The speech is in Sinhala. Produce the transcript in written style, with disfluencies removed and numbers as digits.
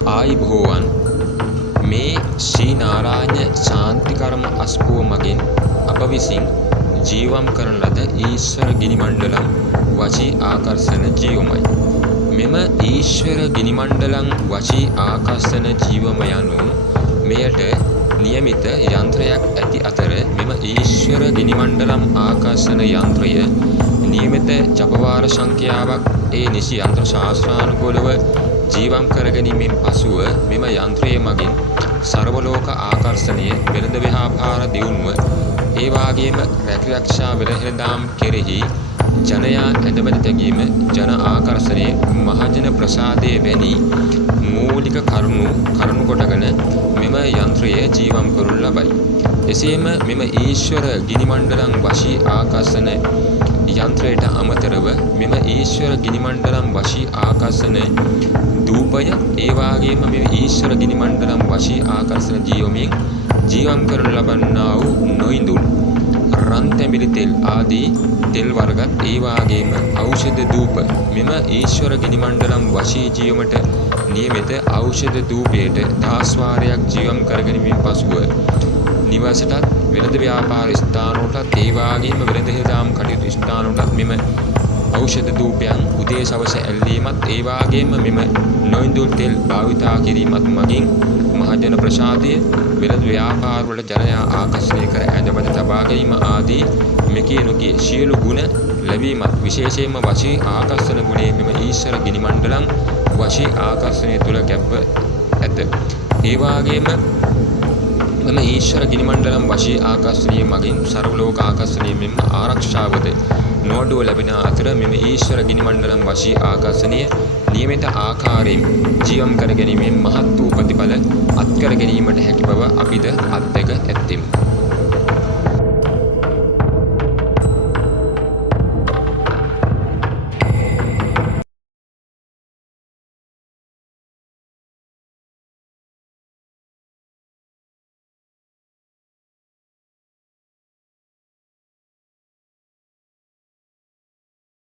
ආයිබෝවන් මේ ශ්‍රී නාරායණ ශාන්ති කර්ම අස්පුව මගින් අප විසින් ජීවම් කරන ලද ඊශ්වර ගිනි මණ්ඩලම් වචී ආකර්ෂණ ජීවමයි. මෙම ඊශ්වර ගිනි මණ්ඩලම් වචී ආකර්ෂණ ජීවම යනු මෙයට නියමිත යන්ත්‍රයක් ඇති අතර මෙම ඊශ්වර ගිනි මණ්ඩලම් ආකර්ෂණ යන්ත්‍රය නියමිත ජපවාර සංඛ්‍යාවක් ඒ නිසි යන්ත්‍ර ශාස්ත්‍රානුකූලව ජීවම් කරගැනීමෙන් පසුව මෙම යන්ත්‍රය මගින් සර්වලෝක ආකර්ෂණය වෙළඳ ව්‍යාපාර දියුණුව ඒ වාගේම රැකිරක්ෂා වෙළඳාම් කෙරෙහි ජනයා ඇදබැඳ තැබීම ජන ආකර්ෂණය මහජන ප්‍රසාදය වැනි මූලික කරුණු කොටගෙන මෙම යන්ත්‍රය ජීවම් කරනු ලබයි. එසේම මෙම ඊශ්වර ගිනි මණ්ඩලම් වශී ආකර්ෂණ යන්ත්‍රයට අමතරව මෙම ඊශ්වර ගිනි මණ්ඩලම් වශී ආකර්ෂණ ධූපය ඒ වාගේම මෙම ඊශ්වර ගිනි මණ්ඩලම් වශී ආකර්ෂණ ජීවමින් ජීවම් කරනු ලබන්නා වූ නොඉඳුල් රන් තැඹිලි තෙල් ආදී තෙල් වර්ගත් ඒ වාගේම ඖෂධ ධූප මෙම ඊශ්වර ගිනි මණ්ඩලම් වශී ජීවමට නියමිත ඖෂධ ධූපයට 10 වාරයක් ජීවම් කරගැනීමෙන් පසුව නිවසටත් වෙළඳ ව්‍යාපාර ස්ථානවලටත් ඒ වාගේම වෙළඳ හිදාම් කටයුතු ස්ථානවලටත් මෙම ඖෂධ ධූපයන් උදේ සවස ඇල්ලීමත් ඒ වාගේම මෙම නොඉඳුල් තෙල් භාවිතා කිරීමත් මගින් මහජන ප්‍රසාදය වෙළඳ ව්‍යාපාර වල ජනයා ආකර්ෂණය කර ඇදබැඳ තබා ගැනීම ආදී මෙකී නොකී සියලු ගුණ ලැබීමත් විශේෂයෙන්ම වශී ආකර්ෂණ ගුණයේ මෙම ඊශ්වර ගිනි මණ්ඩලම් වශී ආකර්ෂණය තුල ගැබ්ව ඇත. ඒ වාගේම මෙම ඊශ්වර ගිනි මණ්ඩලම් වශී ආකර්ෂණීය මගින් සර්වලෝක ආකර්ෂණීය මෙන්ම ආරක්ෂාවද නොඅඩුව ලැබෙන අතර මෙම ඊශ්වර ගිනි මණ්ඩලම් වශී ආකර්ෂණීය නියමිත ආකාරයෙන් ජීවම් කර ගැනීමෙන් මහත් වූ ප්‍රතිඵල අත්කර ගැනීමට හැකි බව අපිද අත්දැක ඇත්තෙමු.